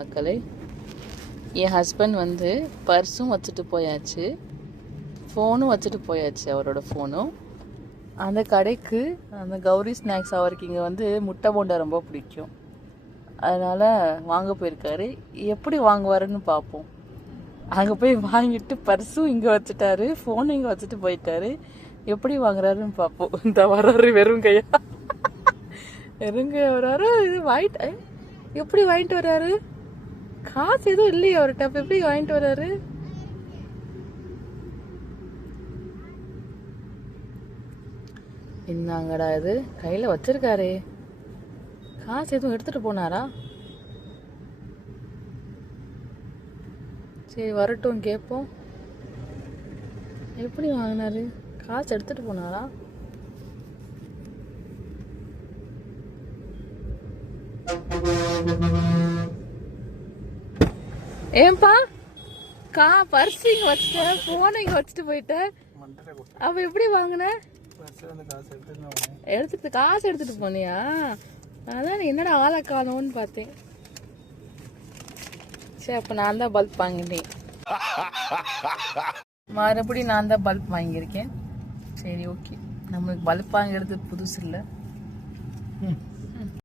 மக்களே, என் ஹஸ்பண்ட் வந்து பர்ஸும் வச்சுட்டு போயாச்சு, ஃபோனும் வச்சுட்டு போயாச்சு. அவரோட ஃபோனும் அந்த கடைக்கு, அந்த கௌரி ஸ்நாக்ஸ், அவருக்கு இங்கே வந்து முட்டை போண்டா ரொம்ப பிடிக்கும், அதனால் வாங்க போயிருக்காரு. எப்படி வாங்குவாருன்னு பார்ப்போம். அங்கே போய் வாங்கிட்டு பர்ஸும் இங்கே வச்சுட்டாரு, ஃபோனும் இங்கே வச்சுட்டு போயிட்டாரு. எப்படி வாங்குறாருன்னு பார்ப்போம். இந்த வர்றாரு வெறுங்கையா, வெறுங்கையா வர்றாரு. இது வாங்கிட்டு எப்படி வாங்கிட்டு வர்றாரு? காசு எதுவும் இல்லையா அவர்கிட்ட? அப்ப எப்படி வாங்கிட்டு வர்றாரு? என்னங்கடா இது, கையில வச்சிருக்காரே, காசு எதுவும் எடுத்துட்டு போனாரா? சரி வரட்டும், கேட்போம். எப்படி வாங்கினாரு? காசு எடுத்துட்டு போனாரா? ஏன்பா, பர்ஸ் இங்க வச்சுட்டேன், போன இங்க வச்சுட்டு போயிட்டேன். அவ எப்படி வாங்கின? எடுத்துட்டு காசு எடுத்துட்டு போனியா? அதான் என்னடா ஆளை காணோன்னு பார்த்தேன். சரி, அப்ப நான் தான் பல்ப் வாங்கிட்டேன். மறுபடியும் நான் தான் பல்ப் வாங்கியிருக்கேன். சரி, ஓகே. நம்மளுக்கு பல்ப் வாங்கிறது புதுசு இல்லை.